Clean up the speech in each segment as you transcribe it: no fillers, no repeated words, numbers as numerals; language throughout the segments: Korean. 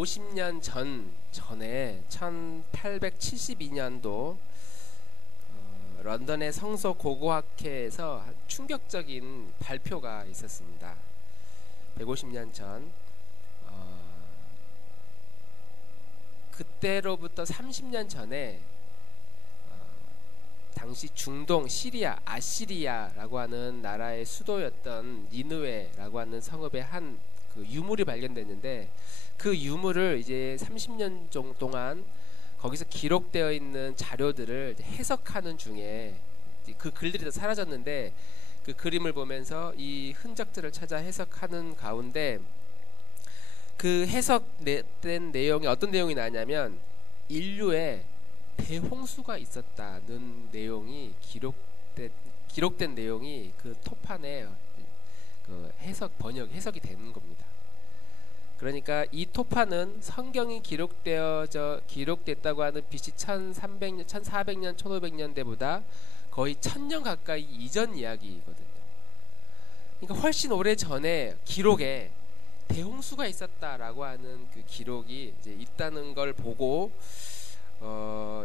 150년 전에 1872년도 런던의 성서 고고학회에서 충격적인 발표가 있었습니다. 150년 전 그때로부터 30년 전에 당시 중동 시리아 아시리아라고 하는 나라의 수도였던 니느웨라고 하는 성읍의 한 그 유물이 발견됐는데, 그 유물을 이제 30년 정도 동안 거기서 기록되어 있는 자료들을 해석하는 중에 그 글들이 다 사라졌는데, 그 그림을 보면서 이 흔적들을 찾아 해석하는 가운데 그 해석된 내용이 어떤 내용이 나냐면, 인류에 대홍수가 있었다는 내용이 기록된 내용이 그 토판에 그 해석이 되는 겁니다. 그러니까 이 토판은 성경이 기록됐다고 하는 BC 1300년, 1400년, 1500년대보다 거의 1000년 가까이 이전 이야기거든요. 그러니까 훨씬 오래 전에 기록에 대홍수가 있었다라고 하는 그 기록이 이제 있다는 걸 보고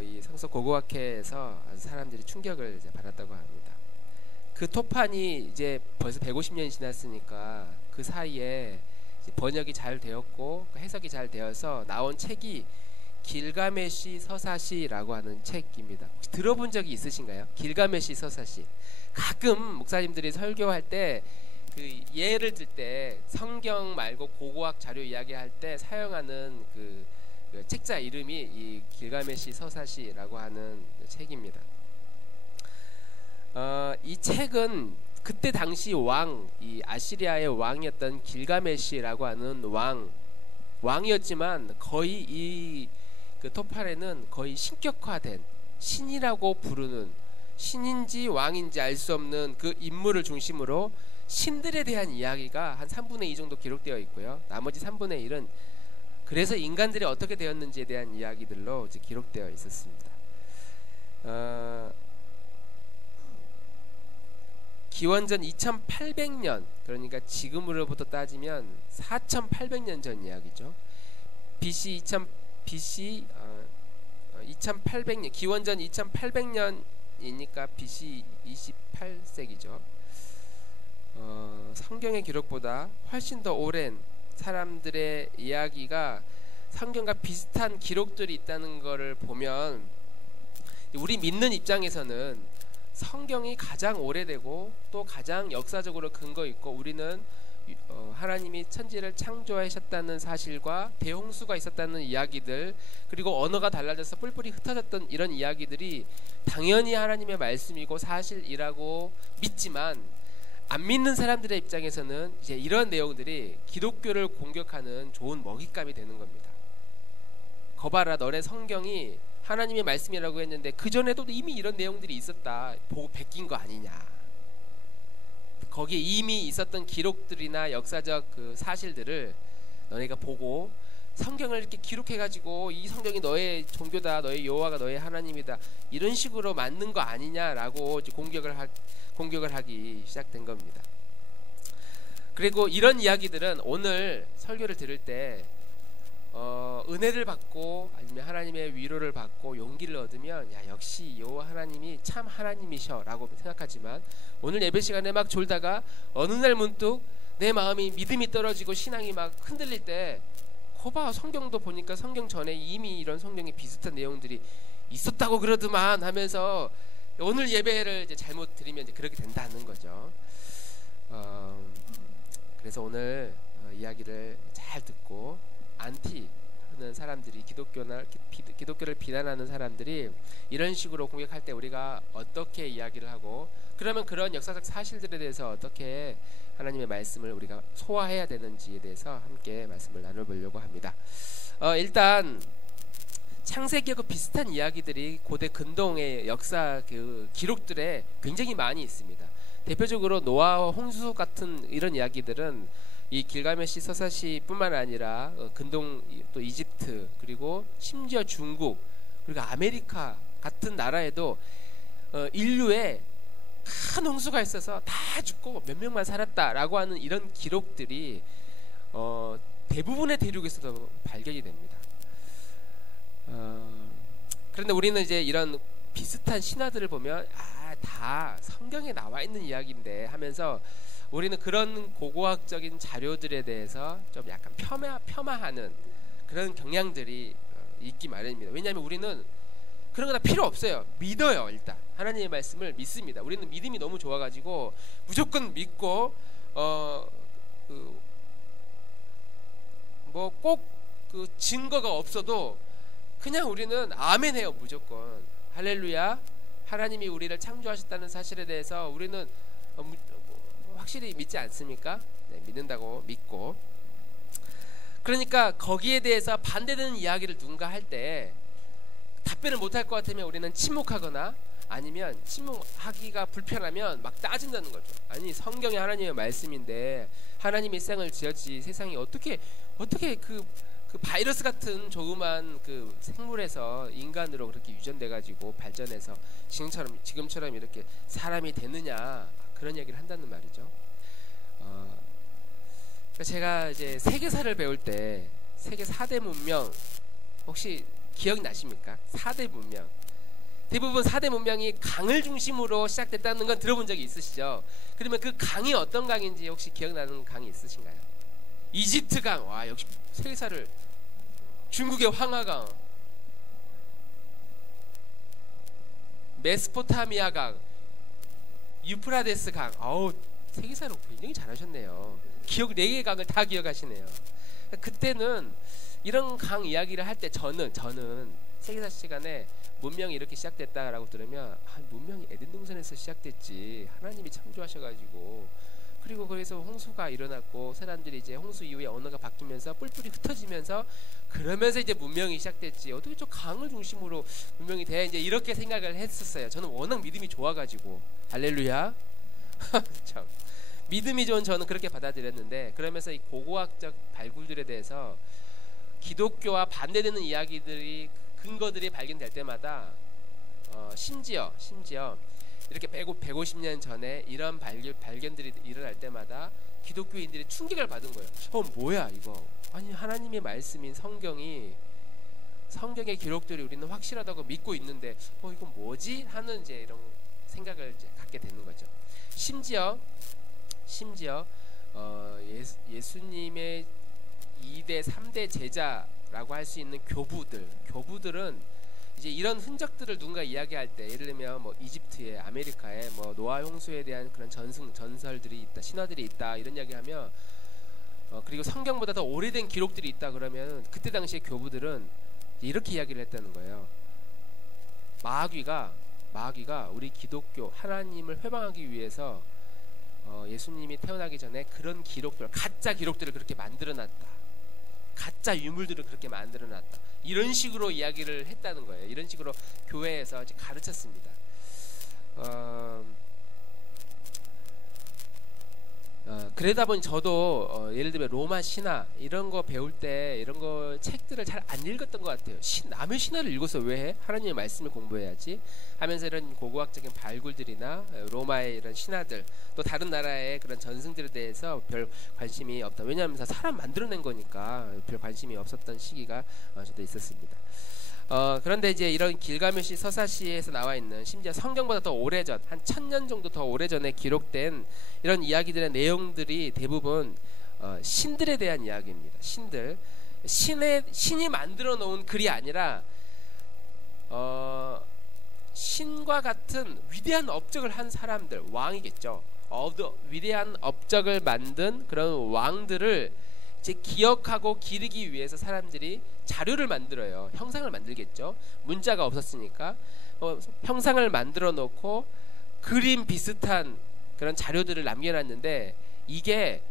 이 성서 고고학회에서 사람들이 충격을 이제 받았다고 합니다. 그 토판이 이제 벌써 150년이 지났으니까 그 사이에 이제 번역이 잘 되었고 해석이 잘 되어서 나온 책이 길가메시 서사시라고 하는 책입니다. 혹시 들어본 적이 있으신가요? 길가메시 서사시. 가끔 목사님들이 설교할 때 그 예를 들 때 성경 말고 고고학 자료 이야기할 때 사용하는 그 책자 이름이 이 길가메시 서사시라고 하는 책입니다. 이 책은 그때 당시 이 아시리아의 왕이었던 길가메시라고 하는 왕이었지만 거의 이 그 토판에는 거의 신격화된 신이라고 부르는, 신인지 왕인지 알 수 없는 그 인물을 중심으로 신들에 대한 이야기가 한 3분의 2 정도 기록되어 있고요. 나머지 3분의 1은 그래서 인간들이 어떻게 되었는지에 대한 이야기들로 이제 기록되어 있었습니다. 기원전 2800년, 그러니까 지금으로부터 따지면 4800년 전 이야기죠. BC 2800년, 기원전 2800년이니까 BC 28세기죠. 성경의 기록보다 훨씬 더 오랜 사람들의 이야기가 성경과 비슷한 기록들이 있다는 것을 보면, 우리 믿는 입장에서는 성경이 가장 오래되고 또 가장 역사적으로 근거 있고, 우리는 하나님이 천지를 창조하셨다는 사실과 대홍수가 있었다는 이야기들, 그리고 언어가 달라져서 뿔뿔이 흩어졌던 이런 이야기들이 당연히 하나님의 말씀이고 사실이라고 믿지만, 안 믿는 사람들의 입장에서는 이제 이런 내용들이 기독교를 공격하는 좋은 먹잇감이 되는 겁니다. 거봐라, 너네 성경이 하나님의 말씀이라고 했는데 그 전에도 이미 이런 내용들이 있었다, 보고 베낀 거 아니냐. 거기에 이미 있었던 기록들이나 역사적 그 사실들을 너네가 보고 성경을 이렇게 기록해가지고 이 성경이 너의 종교다, 너의 여호와가 너의 하나님이다, 이런 식으로 만든 거 아니냐라고 이제 공격을 하기 시작된 겁니다. 그리고 이런 이야기들은 오늘 설교를 들을 때 은혜를 받고 아니면 하나님의 위로를 받고 용기를 얻으면, 야, 역시 여호와 하나님이 참 하나님이셔 라고 생각하지만, 오늘 예배 시간에 막 졸다가 어느 날 문득 내 마음이 믿음이 떨어지고 신앙이 막 흔들릴 때, 거봐, 성경도 보니까 성경 전에 이미 이런 성경에 비슷한 내용들이 있었다고 그러더만 하면서 오늘 예배를 이제 잘못 드리면 이제 그렇게 된다는 거죠. 그래서 오늘 이야기를 잘 듣고 안티 하는 사람들이, 기독교를 비난하는 사람들이 이런 식으로 공격할 때 우리가 어떻게 이야기를 하고, 그러면 그런 역사적 사실들에 대해서 어떻게 하나님의 말씀을 우리가 소화해야 되는지에 대해서 함께 말씀을 나눠보려고 합니다. 일단 창세기하고 비슷한 이야기들이 고대 근동의 역사 그 기록들에 굉장히 많이 있습니다. 대표적으로 노아와 홍수 같은 이런 이야기들은 이 길가메시 서사시뿐만 아니라 근동 또 이집트, 그리고 심지어 중국, 그리고 아메리카 같은 나라에도 인류에 큰 홍수가 있어서 다 죽고 몇 명만 살았다라고 하는 이런 기록들이 대부분의 대륙에서도 발견이 됩니다. 그런데 우리는 이제 이런 비슷한 신화들을 보면 다 성경에 나와 있는 이야기인데 하면서 우리는 그런 고고학적인 자료들에 대해서 좀 약간 폄하하는 그런 경향들이 있기 마련입니다. 왜냐하면 우리는 그런 거 다 필요 없어요. 믿어요. 일단 하나님의 말씀을 믿습니다. 우리는 믿음이 너무 좋아가지고 무조건 믿고 뭐 꼭 그 증거가 없어도 그냥 우리는 아멘해요. 무조건 할렐루야. 하나님이 우리를 창조하셨다는 사실에 대해서 우리는 확실히 믿지 않습니까? 네, 믿는다고 믿고. 그러니까 거기에 대해서 반대되는 이야기를 누군가 할 때 답변을 못할 것 같으면 우리는 침묵하거나 아니면 침묵하기가 불편하면 막 따진다는 거죠. 아니 성경이 하나님의 말씀인데 하나님이 세상을 지었지 세상이 어떻게 그 바이러스 같은 조그만 그 생물에서 인간으로 그렇게 유전돼 가지고 발전해서 지금처럼 이렇게 사람이 되느냐 그런 얘기를 한다는 말이죠. 제가 이제 세계사를 배울 때 세계 4대 문명 혹시 기억나십니까? 4대 문명. 대부분 4대 문명이 강을 중심으로 시작됐다는 건 들어본 적이 있으시죠? 그러면 그 강이 어떤 강인지 혹시 기억나는 강이 있으신가요? 이집트 강. 와, 역시 세계사를. 중국의 황하강, 메소포타미아 강, 유프라데스 강. 아우, 세계사를 굉장히 잘하셨네요. 기억 4개의 강을 다 기억하시네요. 그때는 이런 강 이야기를 할 때 저는 세계사 시간에 문명이 이렇게 시작됐다라고 들으면 문명이 에덴 동산에서 시작됐지. 하나님이 창조하셔가지고 그리고 거기서 홍수가 일어났고 사람들이 이제 홍수 이후에 언어가 바뀌면서 뿔뿔이 흩어지면서 그러면서 이제 문명이 시작됐지. 어떻게 저 강을 중심으로 문명이 돼? 이제 이렇게 생각을 했었어요. 저는 워낙 믿음이 좋아가지고 할렐루야. 참 믿음이 좋은 저는 그렇게 받아들였는데 그러면서 이 고고학적 발굴들에 대해서 기독교와 반대되는 이야기들이 근거들이 발견될 때마다 심지어 이렇게 150년 전에 이런 발견들이 일어날 때마다 기독교인들이 충격을 받은 거예요. 뭐야 이거? 아니 하나님의 말씀인 성경의 기록들이 우리는 확실하다고 믿고 있는데 이건 뭐지? 하는 이제 이런 생각을 이제 갖게 되는 거죠. 심지어 예수님의 2대 3대 제자라고 할 수 있는 교부들은 이제 이런 흔적들을 누군가 이야기할 때 예를 들면 뭐 이집트에 아메리카에 뭐 노아 홍수에 대한 그런 전설들이 있다, 신화들이 있다 이런 이야기하면 그리고 성경보다 더 오래된 기록들이 있다 그러면 그때 당시에 교부들은 이렇게 이야기를 했다는 거예요. 마귀가 우리 기독교 하나님을 회방하기 위해서 예수님이 태어나기 전에 그런 기록들, 가짜 기록들을 그렇게 만들어놨다. 가짜 유물들을 그렇게 만들어놨다. 이런 식으로 이야기를 했다는 거예요. 이런 식으로 교회에서 가르쳤습니다. 그러다 보니 저도 예를 들면 로마 신화 이런 거 배울 때 이런 거 책들을 잘 안 읽었던 것 같아요. 남의 신화를 읽어서 왜 해? 하나님의 말씀을 공부해야지 하면서 이런 고고학적인 발굴들이나 로마의 이런 신화들 또 다른 나라의 그런 전승들에 대해서 별 관심이 없다. 왜냐하면 사람 만들어낸 거니까 별 관심이 없었던 시기가 저도 있었습니다. 그런데 이제 이런 길가메시 서사시에서 나와 있는 심지어 성경보다 더 오래전 한 1000년 정도 더 오래전에 기록된 이런 이야기들의 내용들이 대부분 신들에 대한 이야기입니다. 신이 만들어 놓은 글이 아니라 신과 같은 위대한 업적을 한 사람들, 왕이겠죠. 위대한 업적을 만든 그런 왕들을 이제 기억하고 기리기 위해서 사람들이 자료를 만들어요. 형상을 만들겠죠. 문자가 없었으니까 형상을 만들어 놓고 그림 비슷한 그런 자료들을 남겨놨는데 이게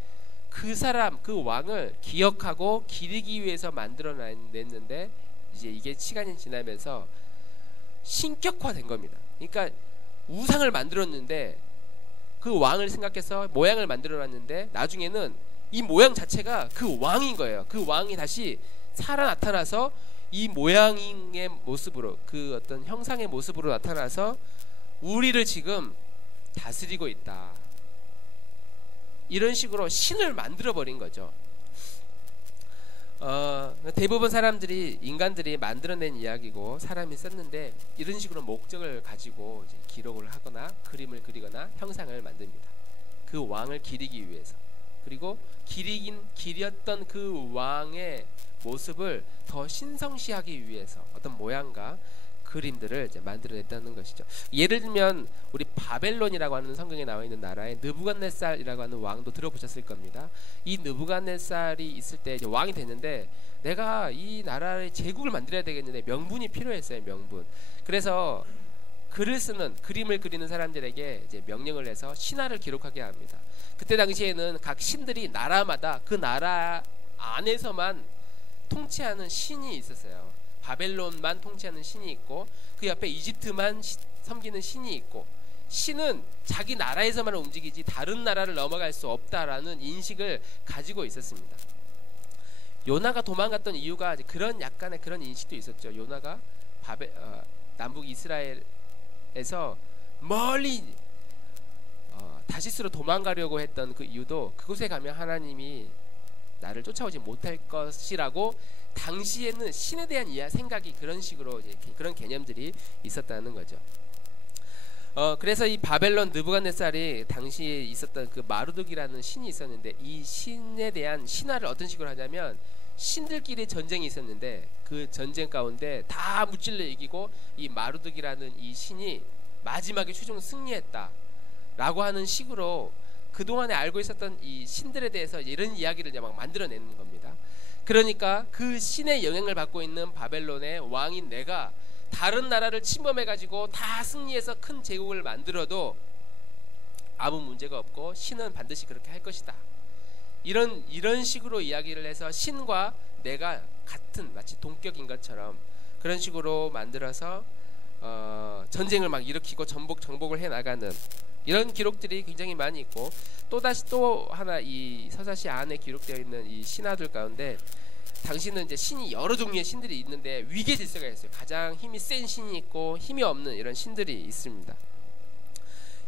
그 사람, 그 왕을 기억하고 기리기 위해서 만들어냈는데 이제 이게 시간이 지나면서 신격화된 겁니다. 그러니까 우상을 만들었는데 그 왕을 생각해서 모양을 만들어놨는데 나중에는 이 모양 자체가 그 왕인 거예요. 그 왕이 다시 살아 나타나서 이 모양의 모습으로 그 어떤 형상의 모습으로 나타나서 우리를 지금 다스리고 있다. 이런 식으로 신을 만들어 버린 거죠. 대부분 사람들이 인간들이 만들어낸 이야기고 사람이 썼는데 이런 식으로 목적을 가지고 이제 기록을 하거나 그림을 그리거나 형상을 만듭니다. 그 왕을 기리기 위해서. 그리고 기렸던 그 왕의 모습을 더 신성시하기 위해서 어떤 모양과 그림들을 이제 만들어냈다는 것이죠. 예를 들면 우리 바벨론이라고 하는 성경에 나와 있는 나라에 느부갓네살이라고 하는 왕도 들어보셨을 겁니다. 이 느부갓네살이 있을 때 이제 왕이 됐는데 내가 이 나라의 제국을 만들어야 되겠는데 명분이 필요했어요. 명분. 그래서 그림을 그리는 사람들에게 이제 명령을 해서 신화를 기록하게 합니다. 그때 당시에는 각 신들이 나라마다 그 나라 안에서만 통치하는 신이 있었어요. 바벨론만 통치하는 신이 있고 그 옆에 이집트만 섬기는 신이 있고, 신은 자기 나라에서만 움직이지 다른 나라를 넘어갈 수 없다라는 인식을 가지고 있었습니다. 요나가 도망갔던 이유가 그런 약간의 그런 인식도 있었죠. 요나가 남북 이스라엘에서 멀리 다시스로 도망가려고 했던 그 이유도 그곳에 가면 하나님이 나를 쫓아오지 못할 것이라고 당시에는 신에 대한 생각이 그런 식으로 이제 그런 개념들이 있었다는 거죠. 그래서 이 바벨론 느부갓네살이 당시에 있었던 그 마르둑이라는 신이 있었는데 이 신에 대한 신화를 어떤 식으로 하냐면 신들끼리 전쟁이 있었는데 그 전쟁 가운데 다 무찔러 이기고 이 마르둑이라는 이 신이 마지막에 최종 승리했다 라고 하는 식으로 그동안에 알고 있었던 이 신들에 대해서 이런 이야기를 이제 막 만들어내는 겁니다. 그러니까 그 신의 영향을 받고 있는 바벨론의 왕인 내가 다른 나라를 침범해가지고 다 승리해서 큰 제국을 만들어도 아무 문제가 없고 신은 반드시 그렇게 할 것이다. 이런 식으로 이야기를 해서 신과 내가 같은 마치 동격인 것처럼 그런 식으로 만들어서 전쟁을 막 일으키고 정복을 해나가는 이런 기록들이 굉장히 많이 있고, 또 하나 이 서사시 안에 기록되어 있는 이 신화들 가운데 당시는 이제 신이 여러 종류의 신들이 있는데 위계 질서가 있어요. 가장 힘이 센 신이 있고 힘이 없는 이런 신들이 있습니다.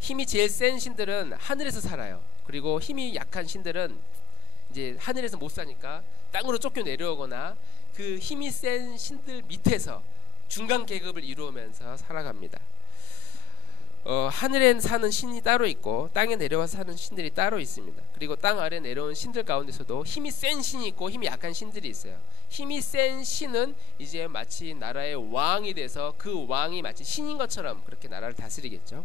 힘이 제일 센 신들은 하늘에서 살아요. 그리고 힘이 약한 신들은 이제 하늘에서 못 사니까 땅으로 쫓겨 내려오거나 그 힘이 센 신들 밑에서 중간 계급을 이루면서 살아갑니다. 하늘에 사는 신이 따로 있고 땅에 내려와서 사는 신들이 따로 있습니다. 그리고 땅 아래 내려온 신들 가운데서도 힘이 센 신이 있고 힘이 약한 신들이 있어요. 힘이 센 신은 이제 마치 나라의 왕이 돼서 그 왕이 마치 신인 것처럼 그렇게 나라를 다스리겠죠.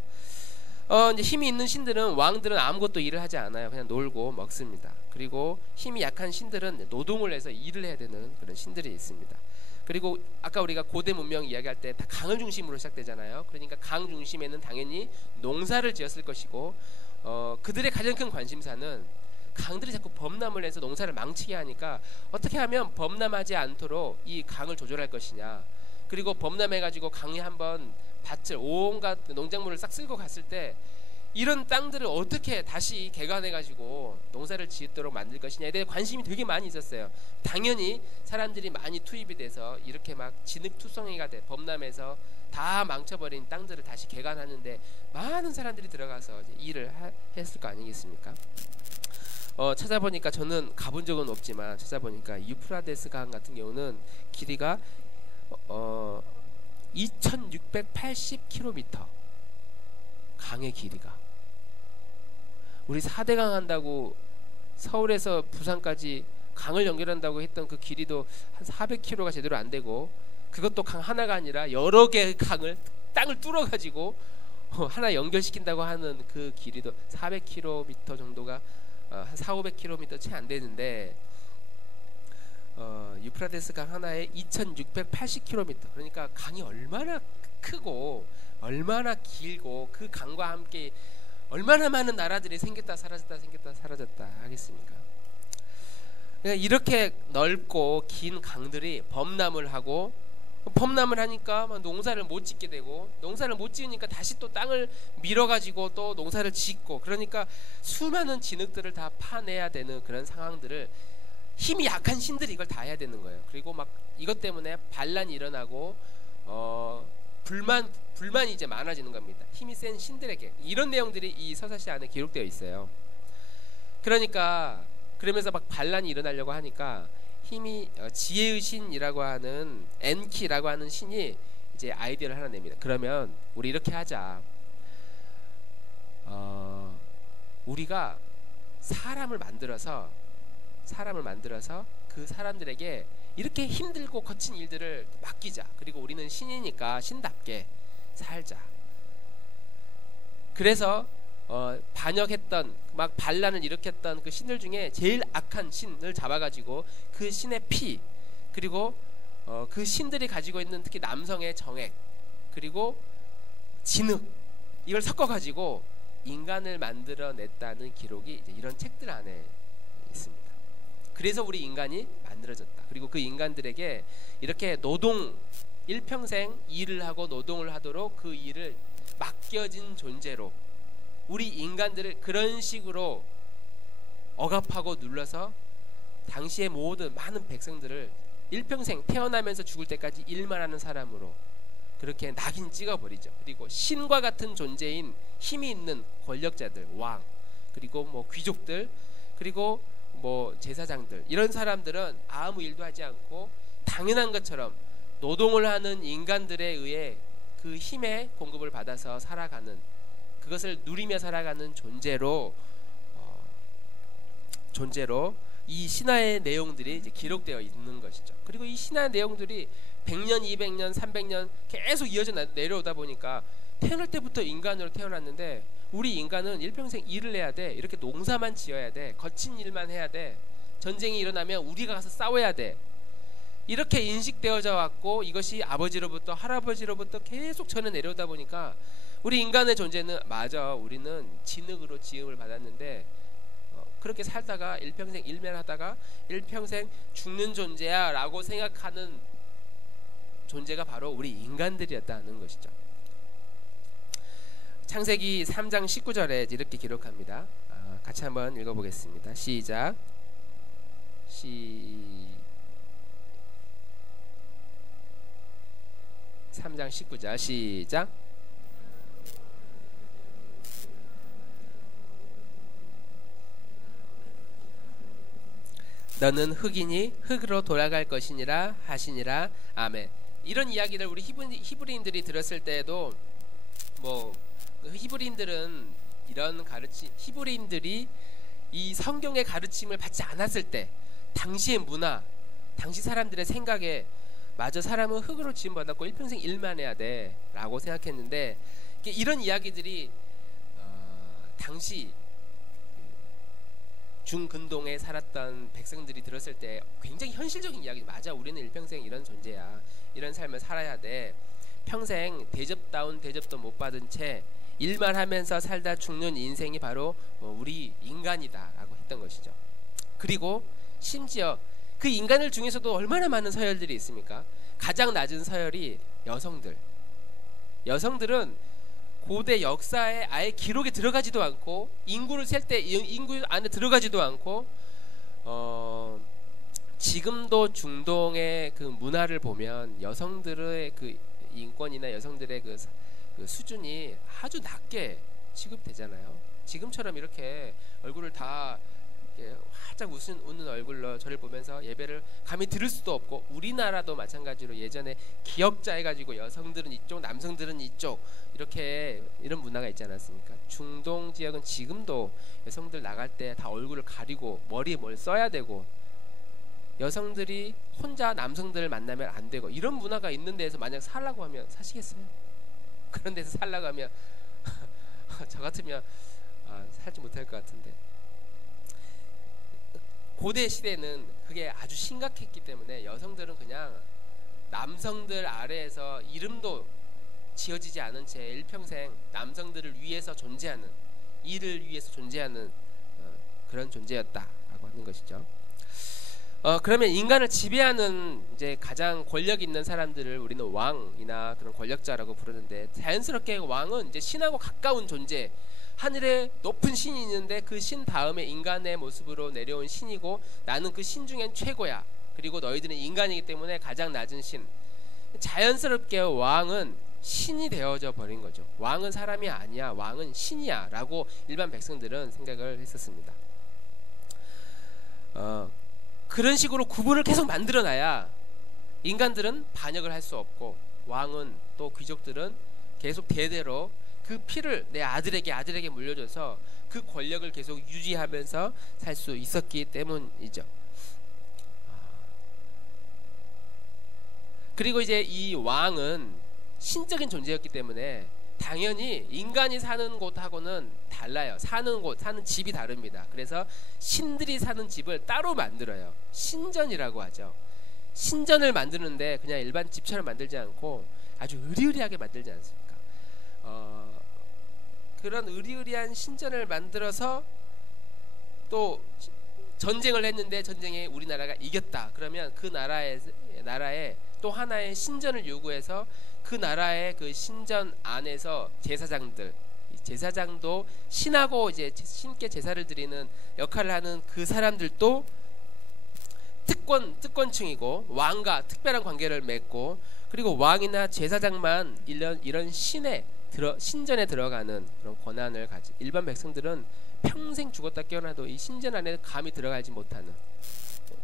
이제 힘이 있는 신들은 왕들은 아무것도 일을 하지 않아요. 그냥 놀고 먹습니다. 그리고 힘이 약한 신들은 노동을 해서 일을 해야 되는 그런 신들이 있습니다. 그리고 아까 우리가 고대 문명 이야기할 때 다 강을 중심으로 시작되잖아요. 그러니까 강 중심에는 당연히 농사를 지었을 것이고 그들의 가장 큰 관심사는 강들이 자꾸 범람을 해서 농사를 망치게 하니까 어떻게 하면 범람하지 않도록 이 강을 조절할 것이냐, 그리고 범람해가지고 강이 한번 밭을 온갖 농작물을 싹 쓸고 갔을 때 이런 땅들을 어떻게 다시 개간해가지고 농사를 지도록 만들 것이냐에 대해 관심이 되게 많이 있었어요. 당연히 사람들이 많이 투입이 돼서 이렇게 막 진흙투성이가 돼 범람해서 다 망쳐버린 땅들을 다시 개간하는데 많은 사람들이 들어가서 이제 일을 했을 거 아니겠습니까? 찾아보니까 저는 가본 적은 없지만 찾아보니까 유프라데스 강 같은 경우는 길이가 2680km 강의 길이가, 우리 4대강 한다고 서울에서 부산까지 강을 연결한다고 했던 그 길이도 한 400km가 제대로 안 되고, 그것도 강 하나가 아니라 여러 개의 강을 땅을 뚫어가지고 하나 연결시킨다고 하는 그 길이도 400km 정도가 한 400-500km 채 안 되는데 유프라데스 강 하나에 2680km, 그러니까 강이 얼마나 크고 얼마나 길고 그 강과 함께 얼마나 많은 나라들이 생겼다 사라졌다 하겠습니까? 그러니까 이렇게 넓고 긴 강들이 범람을 하고, 범람을 하니까 농사를 못 짓게 되고, 농사를 못 지으니까 다시 또 땅을 밀어가지고 또 농사를 짓고, 그러니까 수많은 진흙들을 다 파내야 되는 그런 상황들을 힘이 약한 신들이 이걸 다 해야 되는 거예요. 그리고 막 이것 때문에 반란이 일어나고 불만이 이제 많아지는 겁니다. 힘이 센 신들에게. 이런 내용들이 이 서사시 안에 기록되어 있어요. 그러니까 그러면서 막 반란이 일어나려고 하니까 힘이 지혜의 신이라고 하는 엔키라고 하는 신이 이제 아이디어를 하나 냅니다. 그러면 우리 이렇게 하자. 우리가 사람을 만들어서 그 사람들에게 이렇게 힘들고 거친 일들을 맡기자. 그리고 우리는 신이니까 신답게 살자. 그래서 반역했던 막 반란을 일으켰던 그 신들 중에 제일 악한 신을 잡아가지고 그 신의 피, 그리고 그 신들이 가지고 있는 특히 남성의 정액, 그리고 진흙, 이걸 섞어가지고 인간을 만들어냈다는 기록이 이제 이런 책들 안에 있습니다. 그래서 우리 인간이 만들어졌다. 그리고 그 인간들에게 이렇게 일평생 일을 하고 노동을 하도록 그 일을 맡겨진 존재로 우리 인간들을 그런 식으로 억압하고 눌러서 당시의 모든 많은 백성들을 일평생 태어나면서 죽을 때까지 일만 하는 사람으로 그렇게 낙인 찍어버리죠. 그리고 신과 같은 존재인 힘이 있는 권력자들, 왕, 그리고 뭐 귀족들, 그리고 뭐 제사장들, 이런 사람들은 아무 일도 하지 않고 당연한 것처럼 노동을 하는 인간들에 의해 그 힘의 공급을 받아서 살아가는, 그것을 누리며 살아가는 존재로 이 신화의 내용들이 이제 기록되어 있는 것이죠. 그리고 이 신화 내용들이 100년, 200년, 300년 계속 이어져 내려오다 보니까 태어날 때부터 인간으로 태어났는데 우리 인간은 일평생 일을 해야 돼. 이렇게 농사만 지어야 돼. 거친 일만 해야 돼. 전쟁이 일어나면 우리가 가서 싸워야 돼. 이렇게 인식되어져 왔고 이것이 아버지로부터 할아버지로부터 계속 전해 내려오다 보니까 우리 인간의 존재는 맞아. 우리는 진흙으로 지음을 받았는데 그렇게 살다가 일평생 일만 하다가 일평생 죽는 존재야 라고 생각하는 존재가 바로 우리 인간들이었다는 것이죠. 창세기 3장 19절에 이렇게 기록합니다. 같이 한번 읽어보겠습니다. 시작. 3장 19절 시작. 너는 흙이니 흙으로 돌아갈 것이니라 하시니라. 아멘. 이런 이야기를 우리 히브리인들이 들었을 때에도 뭐 히브리인들은 히브리인들이 이 성경의 가르침을 받지 않았을 때 당시의 문화, 당시 사람들의 생각에 맞아, 사람은 흙으로 지음받았고 일평생 일만 해야 돼 라고 생각했는데 이런 이야기들이 당시 중근동에 살았던 백성들이 들었을 때 굉장히 현실적인 이야기. 맞아, 우리는 일평생 이런 존재야. 이런 삶을 살아야 돼. 평생 대접다운 대접도 못 받은 채 일만 하면서 살다 죽는 인생이 바로 우리 인간이다 라고 했던 것이죠. 그리고 심지어 그 인간들 중에서도 얼마나 많은 서열들이 있습니까? 가장 낮은 서열이 여성들은 고대 역사에 아예 기록에 들어가지도 않고 인구를 셀 때 인구 안에 들어가지도 않고 지금도 중동의 그 문화를 보면 여성들의 그 인권이나 여성들의 그 수준이 아주 낮게 취급되잖아요. 지금처럼 이렇게 얼굴을 다 이렇게 활짝 웃는 얼굴로 저를 보면서 예배를 감히 들을 수도 없고, 우리나라도 마찬가지로 예전에 기역자 해가지고 여성들은 이쪽 남성들은 이쪽 이렇게 이런 문화가 있지 않았습니까? 중동 지역은 지금도 여성들 나갈 때 다 얼굴을 가리고 머리에 뭘 써야 되고 여성들이 혼자 남성들을 만나면 안 되고 이런 문화가 있는 데에서 만약 살라고 하면 사시겠어요? 그런 데서 살라고 하면 저 같으면 살지 못할 것 같은데, 고대 시대는 그게 아주 심각했기 때문에 여성들은 그냥 남성들 아래에서 이름도 지어지지 않은 채 일평생 남성들을 위해서 존재하는, 일을 위해서 존재하는 그런 존재였다라고 하는 것이죠. 그러면 인간을 지배하는 이제 가장 권력 있는 사람들을 우리는 왕이나 그런 권력자라고 부르는데, 자연스럽게 왕은 이제 신하고 가까운 존재, 하늘에 높은 신이 있는데 그 신 다음에 인간의 모습으로 내려온 신이고 나는 그 신 중엔 최고야. 그리고 너희들은 인간이기 때문에 가장 낮은 신. 자연스럽게 왕은 신이 되어져 버린 거죠. 왕은 사람이 아니야, 왕은 신이야 라고 일반 백성들은 생각을 했었습니다. 그런 식으로 구분을 계속 만들어놔야 인간들은 반역을 할 수 없고, 왕은 또 귀족들은 계속 대대로 그 피를 내 아들에게 물려줘서 그 권력을 계속 유지하면서 살 수 있었기 때문이죠. 그리고 이제 이 왕은 신적인 존재였기 때문에 당연히 인간이 사는 곳하고는 달라요. 사는 곳, 사는 집이 다릅니다. 그래서 신들이 사는 집을 따로 만들어요. 신전이라고 하죠. 신전을 만드는데 그냥 일반 집처럼 만들지 않고 아주 으리으리하게 만들지 않습니까? 그런 으리으리한 신전을 만들어서 또 전쟁을 했는데 전쟁에 우리나라가 이겼다. 그러면 그 나라에 또 하나의 신전을 요구해서 그 나라의 그 신전 안에서 제사장도 신하고 이제 신께 제사를 드리는 역할을 하는 그 사람들도 특권층이고 왕과 특별한 관계를 맺고, 그리고 왕이나 제사장만 이런 신전에 들어가는 그런 권한을 가진, 일반 백성들은 평생 죽었다 깨어나도 이 신전 안에 감히 들어가지 못하는,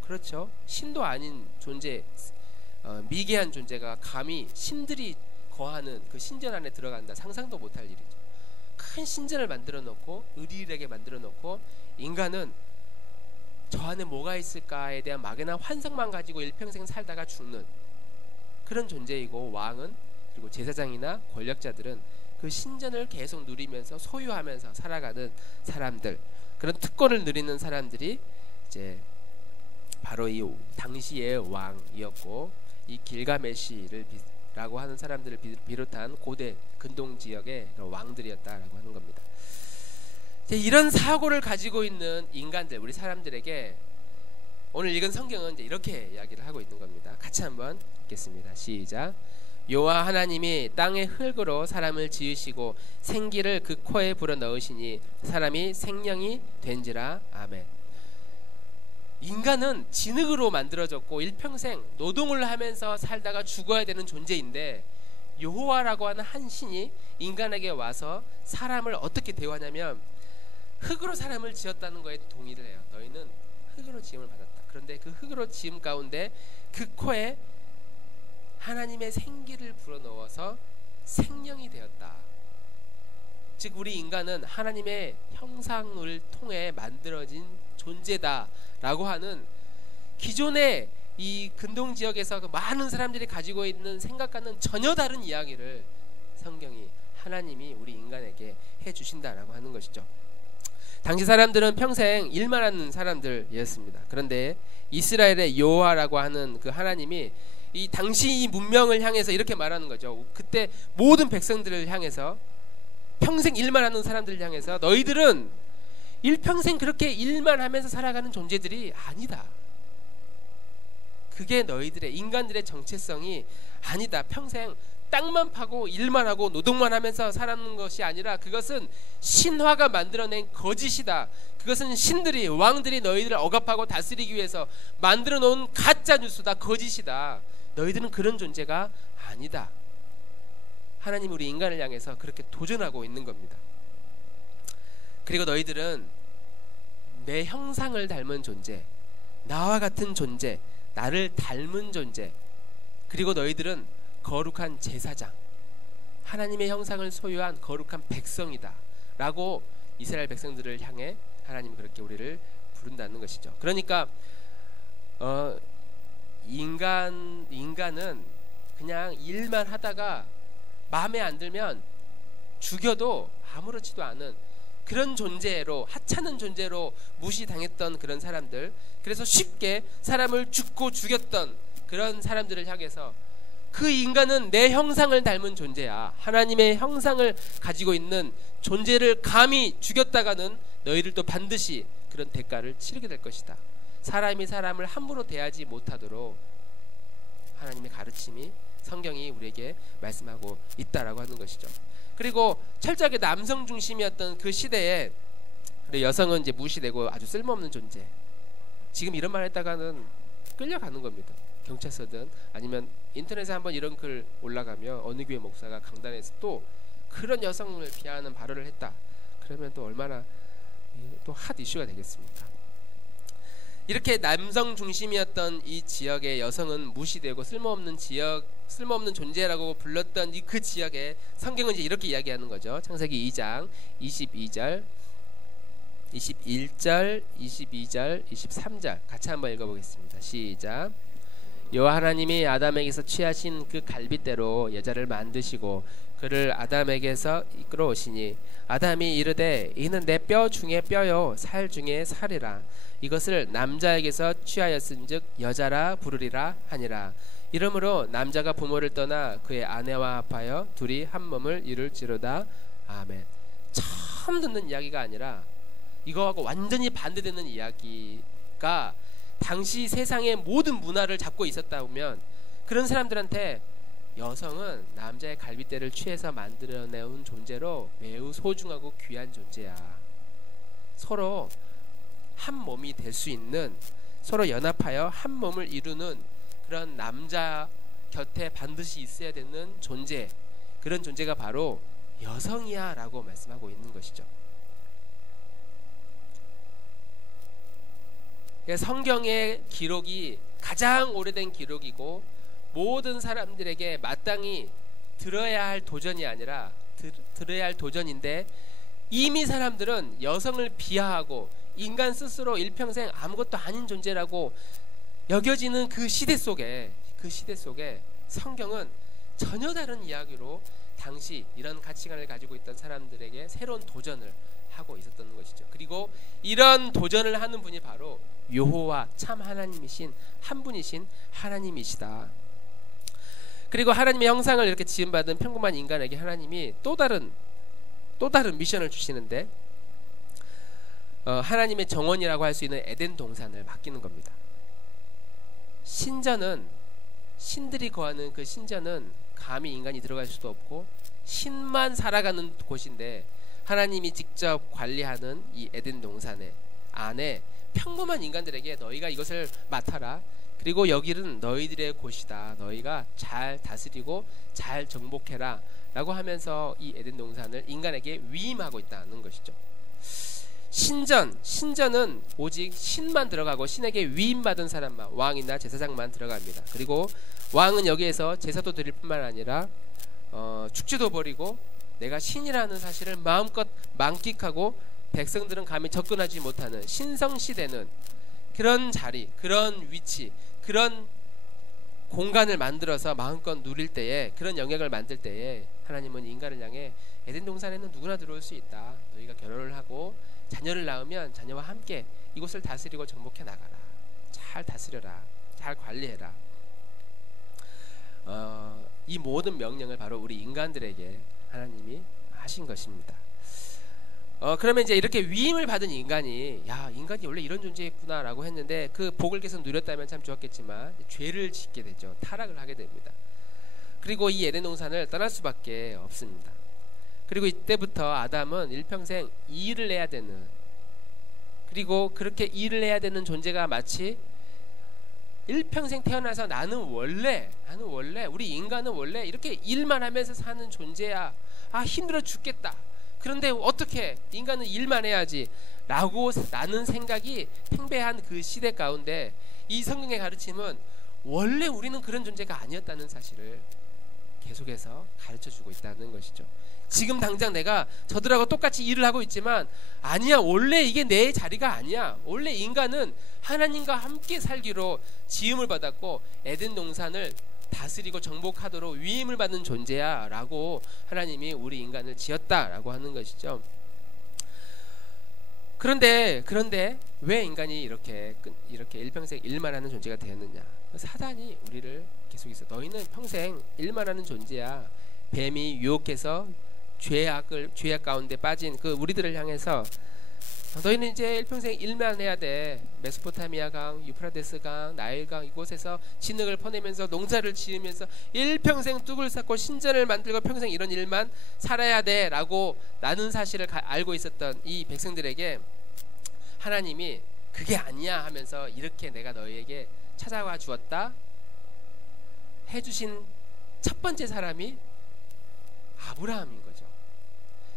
그렇죠. 신도 아닌 존재, 미개한 존재가 감히 신들이 거하는 그 신전 안에 들어간다. 상상도 못할 일이죠. 큰 신전을 만들어 놓고 으리으리하게 만들어 놓고 인간은 저 안에 뭐가 있을까에 대한 막연한 환상만 가지고 일평생 살다가 죽는 그런 존재이고, 왕은, 그리고 제사장이나 권력자들은 그 신전을 계속 누리면서 소유하면서 살아가는 사람들, 그런 특권을 누리는 사람들이 이제 바로 이 당시의 왕이었고, 이 길가메시라고 하는 사람들을 비롯한 고대 근동 지역의 왕들이었다라고 하는 겁니다. 이런 사고를 가지고 있는 인간들, 우리 사람들에게 오늘 읽은 성경은 이제 이렇게 이야기를 하고 있는 겁니다. 같이 한번 읽겠습니다. 시작. 여호와 하나님이 땅의 흙으로 사람을 지으시고 생기를 그 코에 불어넣으시니 사람이 생명이 된지라. 아멘. 인간은 진흙으로 만들어졌고 일평생 노동을 하면서 살다가 죽어야 되는 존재인데, 여호와라고 하는 한 신이 인간에게 와서 사람을 어떻게 대우하냐면 흙으로 사람을 지었다는 거에 동의를 해요. 너희는 흙으로 지음을 받았다. 그런데 그 흙으로 지음 가운데 그 코에 하나님의 생기를 불어넣어서 생명이 되었다. 즉 우리 인간은 하나님의 형상을 통해 만들어진 존재다 라고 하는, 기존의 이 근동 지역에서 그 많은 사람들이 가지고 있는 생각과는 전혀 다른 이야기를 성경이, 하나님이 우리 인간에게 해주신다라고 하는 것이죠. 당시 사람들은 평생 일만 하는 사람들이었습니다. 그런데 이스라엘의 여호와라고 하는 그 하나님이 이 당시 이 문명을 향해서 이렇게 말하는 거죠. 그때 모든 백성들을 향해서, 평생 일만 하는 사람들을 향해서, 너희들은 일평생 그렇게 일만 하면서 살아가는 존재들이 아니다. 그게 너희들의, 인간들의 정체성이 아니다. 평생 땅만 파고 일만 하고 노동만 하면서 살아가는 것이 아니라 그것은 신화가 만들어낸 거짓이다. 그것은 신들이, 왕들이 너희들을 억압하고 다스리기 위해서 만들어 놓은 가짜 뉴스다. 거짓이다. 너희들은 그런 존재가 아니다. 하나님 우리 인간을 향해서 그렇게 도전하고 있는 겁니다. 그리고 너희들은 내 형상을 닮은 존재, 나와 같은 존재, 나를 닮은 존재, 그리고 너희들은 거룩한 제사장, 하나님의 형상을 소유한 거룩한 백성이다 라고 이스라엘 백성들을 향해 하나님이 그렇게 우리를 부른다는 것이죠. 그러니까 인간은 그냥 일만 하다가 마음에 안 들면 죽여도 아무렇지도 않은 그런 존재로, 하찮은 존재로 무시당했던 그런 사람들, 그래서 쉽게 사람을 죽고 죽였던 그런 사람들을 향해서 그 인간은 내 형상을 닮은 존재야, 하나님의 형상을 가지고 있는 존재를 감히 죽였다가는 너희들도 반드시 그런 대가를 치르게 될 것이다. 사람이 사람을 함부로 대하지 못하도록 하나님의 가르침이, 성경이 우리에게 말씀하고 있다라고 하는 것이죠. 그리고 철저하게 남성 중심이었던 그 시대에 여성은 이제 무시되고 아주 쓸모없는 존재. 지금 이런 말 했다가는 끌려가는 겁니다. 경찰서든 아니면 인터넷에 한번 이런 글 올라가면 어느 교회 목사가 강단에서 또 그런 여성을 비하하는 발언을 했다. 그러면 또 얼마나 또 핫 이슈가 되겠습니까? 이렇게 남성 중심이었던 이 지역의 여성은 무시되고 쓸모없는 존재라고 불렀던 그 지역에 성경은 이제 이렇게 이야기하는 거죠. 창세기 2장 22절, 21절, 22절, 23절 같이 한번 읽어보겠습니다. 시작. 여호와 하나님이 아담에게서 취하신 그 갈빗대로 여자를 만드시고 그를 아담에게서 이끌어 오시니 아담이 이르되 이는 내 뼈 중에 뼈요 살 중에 살이라. 이것을 남자에게서 취하였은즉 여자라 부르리라 하니라. 이러므로 남자가 부모를 떠나 그의 아내와 합하여 둘이 한 몸을 이룰지로다. 아멘. 처음 듣는 이야기가 아니라 이거하고 완전히 반대되는 이야기가 당시 세상의 모든 문화를 잡고 있었다 보면 그런 사람들한테 여성은 남자의 갈빗대를 취해서 만들어내온 존재로 매우 소중하고 귀한 존재야. 서로 한 몸이 될 수 있는, 서로 연합하여 한 몸을 이루는 그런 남자 곁에 반드시 있어야 되는 존재, 그런 존재가 바로 여성이야 라고 말씀하고 있는 것이죠. 성경의 기록이 가장 오래된 기록이고 모든 사람들에게 마땅히 들어야 할 도전이 아니라 들어야 할 도전인데, 이미 사람들은 여성을 비하하고 인간 스스로 일평생 아무것도 아닌 존재라고 여겨지는 그 시대 속에 성경은 전혀 다른 이야기로 당시 이런 가치관을 가지고 있던 사람들에게 새로운 도전을 하고 있었던 것이죠. 그리고 이런 도전을 하는 분이 바로 여호와 참 하나님이신 한 분이신 하나님이시다. 그리고 하나님의 형상을 이렇게 지음받은 평범한 인간에게 하나님이 또 다른 미션을 주시는데, 하나님의 정원이라고 할 수 있는 에덴 동산을 맡기는 겁니다. 신들이 거하는 그 신전은 감히 인간이 들어갈 수도 없고 신만 살아가는 곳인데, 하나님이 직접 관리하는 이 에덴 동산의 안에 평범한 인간들에게 너희가 이것을 맡아라. 그리고 여기는 너희들의 곳이다. 너희가 잘 다스리고 잘 정복해라 라고 하면서 이 에덴 동산을 인간에게 위임하고 있다는 것이죠. 신전은 오직 신만 들어가고 신에게 위임받은 사람만, 왕이나 제사장만 들어갑니다. 그리고 왕은 여기에서 제사도 드릴 뿐만 아니라 축제도 벌이고 내가 신이라는 사실을 마음껏 만끽하고 백성들은 감히 접근하지 못하는 신성시대는 그런 자리, 그런 위치, 그런 공간을 만들어서 마음껏 누릴 때에, 그런 영역을 만들 때에 하나님은 인간을 향해 에덴 동산에는 누구나 들어올 수 있다. 너희가 결혼을 하고 자녀를 낳으면 자녀와 함께 이곳을 다스리고 정복해 나가라. 잘 다스려라. 잘 관리해라. 이 모든 명령을 바로 우리 인간들에게 하나님이 하신 것입니다. 그러면 이제 이렇게 위임을 받은 인간이 인간이 원래 이런 존재였구나 라고 했는데, 그 복을 계속 누렸다면 참 좋았겠지만 죄를 짓게 되죠. 타락을 하게 됩니다. 그리고 이 에덴 동산을 떠날 수밖에 없습니다. 그리고 이때부터 아담은 일평생 일을 해야 되는, 그리고 그렇게 일을 해야 되는 존재가 마치 일평생 태어나서 나는 원래 우리 인간은 원래 이렇게 일만 하면서 사는 존재야. 힘들어 죽겠다. 그런데 어떻게 인간은 일만 해야지 라고 나는 생각이 팽배한 그 시대 가운데 이 성경의 가르침은 원래 우리는 그런 존재가 아니었다는 사실을 계속해서 가르쳐주고 있다는 것이죠. 지금 당장 내가 저들하고 똑같이 일을 하고 있지만 아니야, 원래 이게 내 자리가 아니야. 원래 인간은 하나님과 함께 살기로 지음을 받았고 에덴 동산을 다스리고 정복하도록 위임을 받는 존재야 라고 하나님이 우리 인간을 지었다라고 하는 것이죠. 그런데 왜 인간이 이렇게 일평생 일만 하는 존재가 되었느냐. 사단이 우리를 계속해서 너희는 평생 일만 하는 존재야. 뱀이 유혹해서 죄악 가운데 빠진 그 우리들을 향해서 너희는 이제 일평생 일만 해야 돼. 메소포타미아 강, 유프라데스 강, 나일 강 이곳에서 진흙을 퍼내면서 농사를 지으면서 일평생 뚝을 쌓고 신전을 만들고 평생 이런 일만 살아야 돼 라고 나는 사실을 알고 있었던 이 백성들에게 하나님이 그게 아니야 하면서 이렇게 내가 너희에게 찾아와 주었다 해주신 첫 번째 사람이 아브라함인 거죠.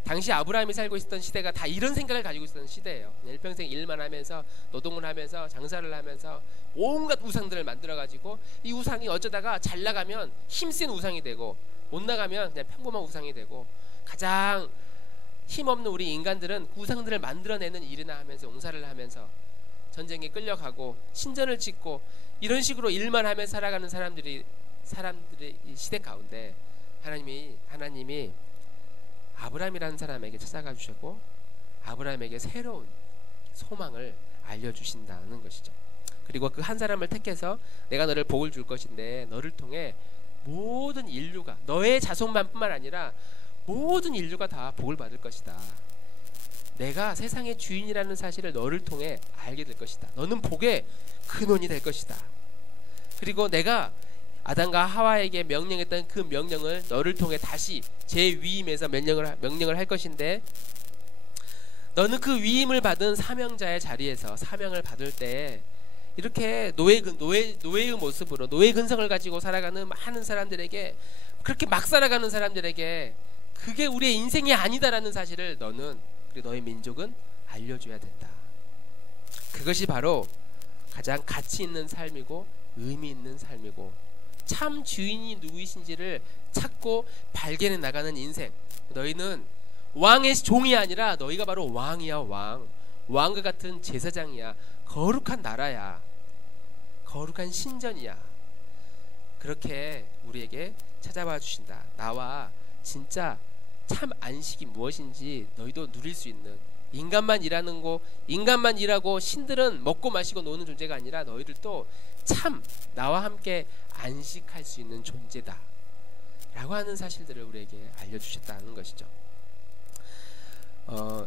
당시 아브라함이 살고 있었던 시대가 다 이런 생각을 가지고 있었던 시대예요. 일평생 일만 하면서 노동을 하면서 장사를 하면서 온갖 우상들을 만들어 가지고 이 우상이 어쩌다가 잘 나가면 힘센 우상이 되고 못 나가면 그냥 평범한 우상이 되고, 가장 힘없는 우리 인간들은 그 우상들을 만들어내는 일이나 하면서 용사를 하면서 전쟁에 끌려가고 신전을 짓고 이런 식으로 일만 하며 살아가는 사람들의 이 시대 가운데 하나님이 아브라함이라는 사람에게 찾아가 주셨고 아브라함에게 새로운 소망을 알려주신다는 것이죠. 그리고 그 한 사람을 택해서 내가 너를 복을 줄 것인데 너를 통해 모든 인류가, 너의 자손만 뿐만 아니라 모든 인류가 다 복을 받을 것이다. 내가 세상의 주인이라는 사실을 너를 통해 알게 될 것이다. 너는 복의 근원이 될 것이다. 그리고 내가 아담과 하와에게 명령했던 그 명령을 너를 통해 다시 재위임해서 명령을 할 것인데, 너는 그 위임을 받은 사명자의 자리에서 사명을 받을 때 이렇게 노예의 모습으로 노예 근성을 가지고 살아가는 많은 사람들에게, 그렇게 막 살아가는 사람들에게 그게 우리의 인생이 아니다라는 사실을 너는, 그리고 너의 민족은 알려줘야 된다. 그것이 바로 가장 가치 있는 삶이고 의미 있는 삶이고 참 주인이 누구이신지를 찾고 발견해 나가는 인생. 너희는 왕의 종이 아니라 너희가 바로 왕이야. 왕과 같은 제사장이야. 거룩한 나라야. 거룩한 신전이야. 그렇게 우리에게 찾아와 주신다. 나와 진짜 참 안식이 무엇인지 너희도 누릴 수 있는, 인간만 일하고 신들은 먹고 마시고 노는 존재가 아니라 너희들도 참 나와 함께 안식할 수 있는 존재다 라고 하는 사실들을 우리에게 알려주셨다는 것이죠.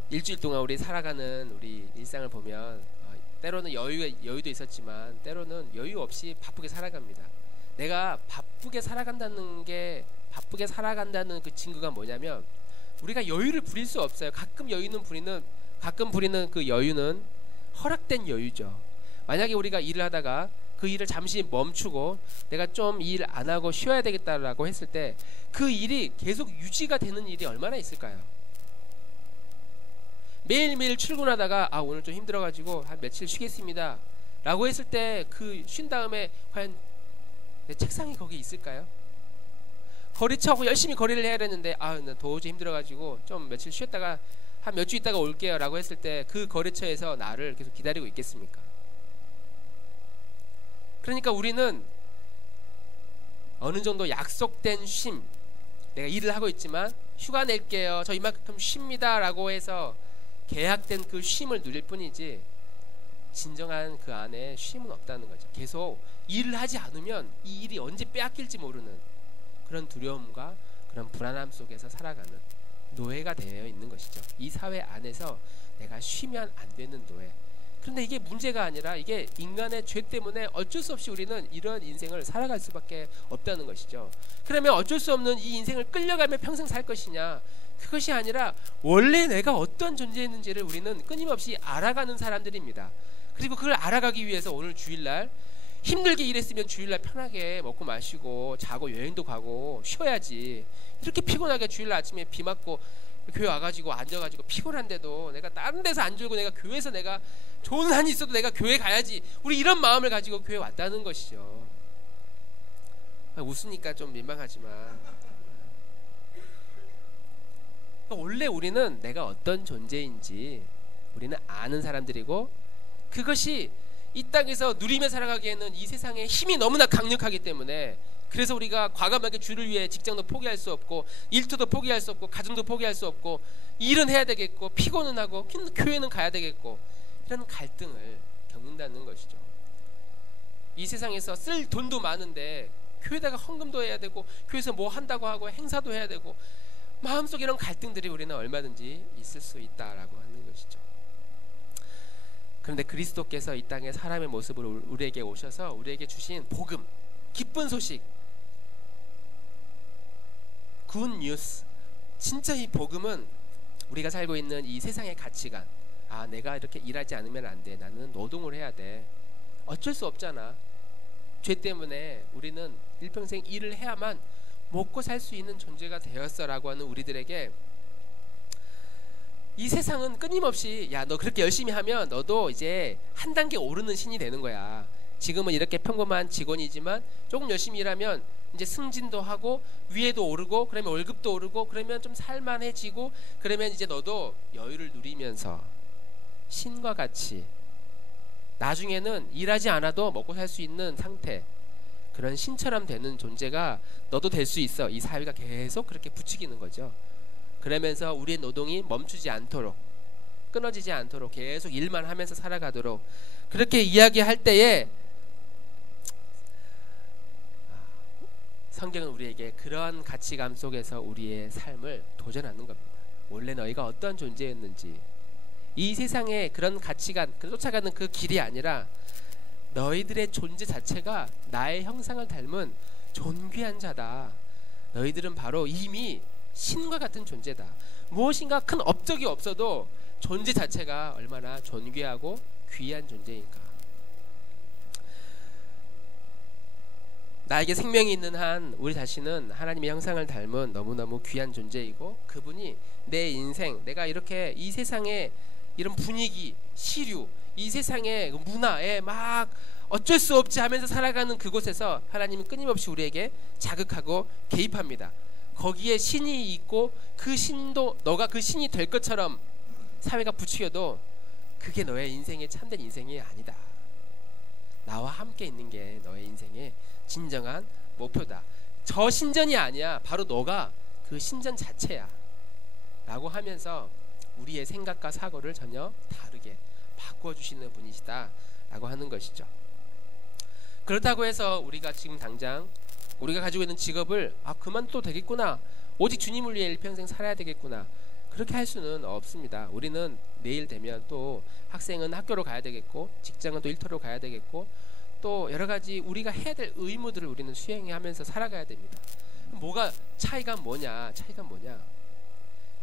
일주일 동안 우리 살아가는 우리 일상을 보면 때로는 여유도 있었지만 때로는 여유 없이 바쁘게 살아갑니다. 내가 바쁘게 살아간다는 그 징후가 뭐냐면, 우리가 여유를 부릴 수 없어요. 가끔 부리는 그 여유는 허락된 여유죠. 만약에 우리가 일을 하다가 그 일을 잠시 멈추고 내가 좀 일 안 하고 쉬어야 되겠다라고 했을 때 그 일이 계속 유지가 되는 일이 얼마나 있을까요? 매일매일 출근하다가 오늘 좀 힘들어가지고 한 며칠 쉬겠습니다 라고 했을 때 그 쉰 다음에 과연 내 책상이 거기 있을까요? 거리차고 열심히 거리를 해야 되는데 나 도저히 힘들어가지고 좀 며칠 쉬었다가 한 몇 주 있다가 올게요 라고 했을 때 그 거리처에서 나를 계속 기다리고 있겠습니까? 그러니까 우리는 어느 정도 약속된 쉼, 내가 일을 하고 있지만 휴가 낼게요, 저 이만큼 쉽니다 라고 해서 계약된 그 쉼을 누릴 뿐이지 진정한 그 안에 쉼은 없다는 거죠. 계속 일을 하지 않으면 이 일이 언제 빼앗길지 모르는 그런 두려움과 그런 불안함 속에서 살아가는 노예가 되어 있는 것이죠. 이 사회 안에서 내가 쉬면 안 되는 노예. 그런데 이게 문제가 아니라 이게 인간의 죄 때문에 어쩔 수 없이 우리는 이런 인생을 살아갈 수밖에 없다는 것이죠. 그러면 어쩔 수 없는 이 인생을 끌려가며 평생 살 것이냐? 그것이 아니라 원래 내가 어떤 존재였는지를 우리는 끊임없이 알아가는 사람들입니다. 그리고 그걸 알아가기 위해서 오늘 주일날 힘들게 일했으면 주일날 편하게 먹고 마시고 자고 여행도 가고 쉬어야지. 이렇게 피곤하게 주일날 아침에 비 맞고 교회 와가지고 앉아가지고 피곤한데도 내가 다른 데서 안 졸고 내가 교회에서 내가 좋은 한이 있어도 내가 교회 가야지. 우리 이런 마음을 가지고 교회 왔다는 것이죠. 웃으니까 좀 민망하지만 원래 우리는 내가 어떤 존재인지 우리는 아는 사람들이고, 그것이 이 땅에서 누리며 살아가기에는 이 세상에 힘이 너무나 강력하기 때문에, 그래서 우리가 과감하게 주를 위해 직장도 포기할 수 없고 일터도 포기할 수 없고 가정도 포기할 수 없고 일은 해야 되겠고 피곤은 하고 교회는 가야 되겠고 이런 갈등을 겪는다는 것이죠. 이 세상에서 쓸 돈도 많은데 교회다가 헌금도 해야 되고 교회에서 뭐 한다고 하고 행사도 해야 되고, 마음속에 이런 갈등들이 우리는 얼마든지 있을 수 있다라고 하는 것이죠. 그런데 그리스도께서 이 땅에 사람의 모습으로 우리에게 오셔서 우리에게 주신 복음, 기쁜 소식, 굿 뉴스, 진짜 이 복음은 우리가 살고 있는 이 세상의 가치관, 내가 이렇게 일하지 않으면 안 돼, 나는 노동을 해야 돼, 어쩔 수 없잖아, 죄 때문에 우리는 일평생 일을 해야만 먹고 살 수 있는 존재가 되었어 라고 하는 우리들에게 이 세상은 끊임없이 야, 너 그렇게 열심히 하면 너도 이제 한 단계 오르는 신이 되는 거야. 지금은 이렇게 평범한 직원이지만 조금 열심히 일하면 이제 승진도 하고 위에도 오르고 그러면 월급도 오르고 그러면 좀 살만해지고 그러면 이제 너도 여유를 누리면서 신과 같이 나중에는 일하지 않아도 먹고 살 수 있는 상태, 그런 신처럼 되는 존재가 너도 될 수 있어. 이 사회가 계속 그렇게 부추기는 거죠. 그러면서 우리의 노동이 멈추지 않도록, 끊어지지 않도록 계속 일만 하면서 살아가도록 그렇게 이야기할 때에 성경은 우리에게 그러한 가치감 속에서 우리의 삶을 도전하는 겁니다. 원래 너희가 어떤 존재였는지, 이 세상에 그런 가치관, 쫓아가는 그 길이 아니라 너희들의 존재 자체가 나의 형상을 닮은 존귀한 자다. 너희들은 바로 이미 신과 같은 존재다. 무엇인가 큰 업적이 없어도 존재 자체가 얼마나 존귀하고 귀한 존재인가. 나에게 생명이 있는 한 우리 자신은 하나님의 형상을 닮은 너무너무 귀한 존재이고, 그분이 내 인생, 내가 이렇게 이 세상에 이런 분위기, 시류, 이 세상의 문화에 막 어쩔 수 없지 하면서 살아가는 그곳에서 하나님은 끊임없이 우리에게 자극하고 개입합니다. 거기에 신이 있고 그 신도 너가 그 신이 될 것처럼 사회가 부추겨도 그게 너의 인생의 참된 인생이 아니다. 나와 함께 있는 게 너의 인생의 진정한 목표다. 저 신전이 아니야. 바로 너가 그 신전 자체야. 라고 하면서 우리의 생각과 사고를 전혀 다르게 바꿔주시는 분이시다 라고 하는 것이죠. 그렇다고 해서 우리가 지금 당장 우리가 가지고 있는 직업을 그만둬도 되겠구나, 오직 주님을 위해 일평생 살아야 되겠구나, 그렇게 할 수는 없습니다. 우리는 내일 되면 또 학생은 학교로 가야 되겠고, 직장은 또 일터로 가야 되겠고, 또 여러 가지 우리가 해야 될 의무들을 우리는 수행하면서 살아가야 됩니다. 차이가 뭐냐?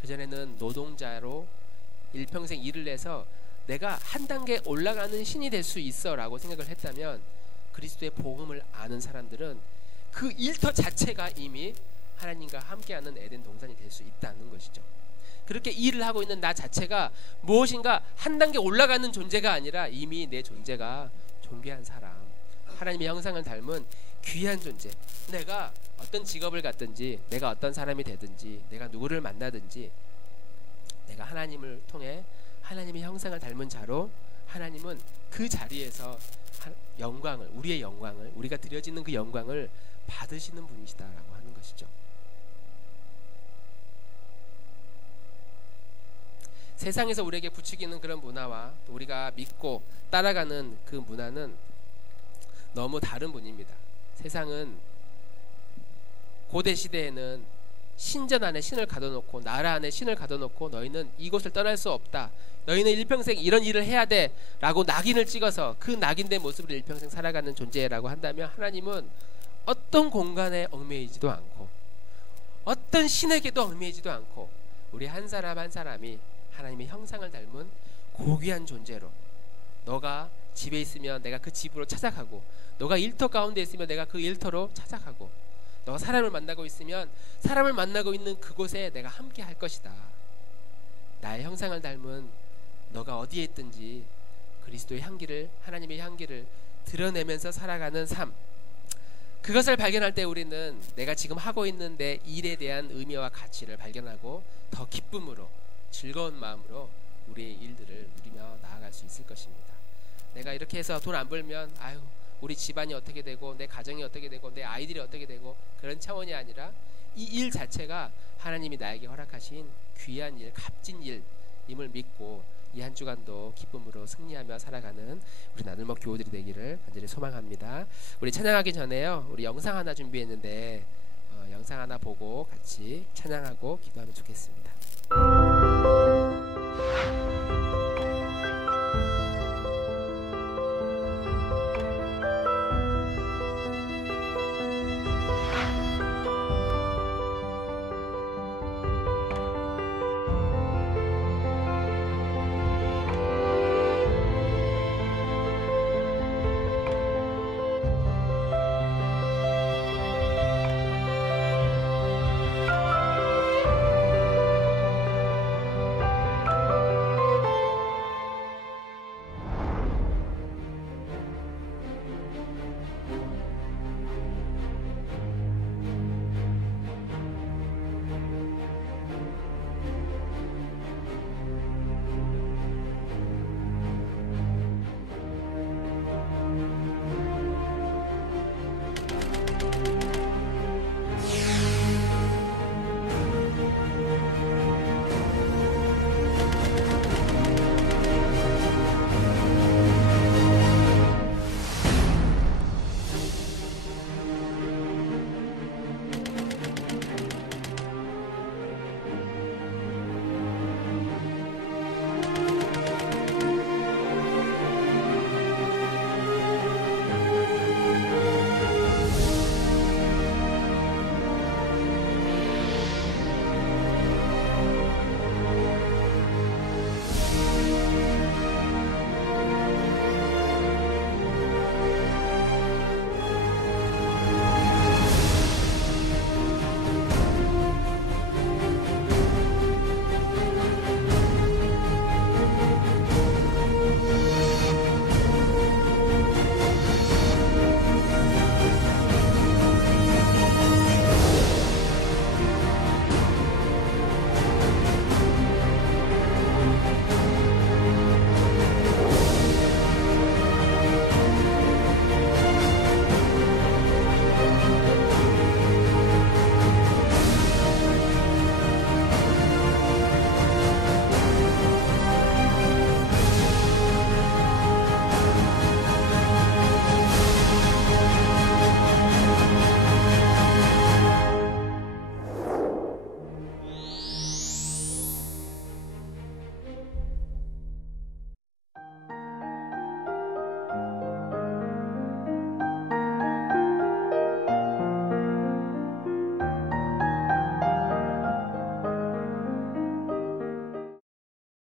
그전에는 노동자로 일평생 일을 해서 내가 한 단계 올라가는 신이 될 수 있어 라고 생각을 했다면, 그리스도의 복음을 아는 사람들은 그 일터 자체가 이미 하나님과 함께하는 에덴 동산이 될 수 있다는 것이죠. 그렇게 일을 하고 있는 나 자체가 무엇인가 한 단계 올라가는 존재가 아니라 이미 내 존재가 존귀한 사람, 하나님의 형상을 닮은 귀한 존재. 내가 어떤 직업을 갖든지, 내가 어떤 사람이 되든지, 내가 누구를 만나든지, 내가 하나님을 통해 하나님의 형상을 닮은 자로 하나님은 그 자리에서 영광을, 우리의 영광을, 우리가 드려지는 그 영광을 받으시는 분이시다라고 하는 것이죠. 세상에서 우리에게 부추기는 그런 문화와 또 우리가 믿고 따라가는 그 문화는 너무 다른 분입니다. 세상은 고대 시대에는 신전 안에 신을 가둬놓고, 나라 안에 신을 가둬놓고 너희는 이곳을 떠날 수 없다, 너희는 일평생 이런 일을 해야 돼 라고 낙인을 찍어서 그 낙인된 모습으로 일평생 살아가는 존재라고 한다면, 하나님은 어떤 공간에 얽매이지도 않고 어떤 신에게도 얽매이지도 않고 우리 한 사람 한 사람이 하나님의 형상을 닮은 고귀한 존재로, 너가 집에 있으면 내가 그 집으로 찾아가고, 너가 일터 가운데 있으면 내가 그 일터로 찾아가고, 너가 사람을 만나고 있으면 사람을 만나고 있는 그곳에 내가 함께 할 것이다. 나의 형상을 닮은 너가 어디에 있든지 그리스도의 향기를, 하나님의 향기를 드러내면서 살아가는 삶, 그것을 발견할 때 우리는 내가 지금 하고 있는 내 일에 대한 의미와 가치를 발견하고 더 기쁨으로, 즐거운 마음으로 우리의 일들을 누리며 나아갈 수 있을 것입니다. 내가 이렇게 해서 돈 안 벌면 우리 집안이 어떻게 되고 내 가정이 어떻게 되고 내 아이들이 어떻게 되고, 그런 차원이 아니라 이 일 자체가 하나님이 나에게 허락하신 귀한 일, 값진 일임을 믿고 이 한 주간도 기쁨으로 승리하며 살아가는 우리 나눌목 교우들이 되기를 간절히 소망합니다. 우리 찬양하기 전에요, 우리 영상 하나 준비했는데 영상 하나 보고 같이 찬양하고 기도하면 좋겠습니다.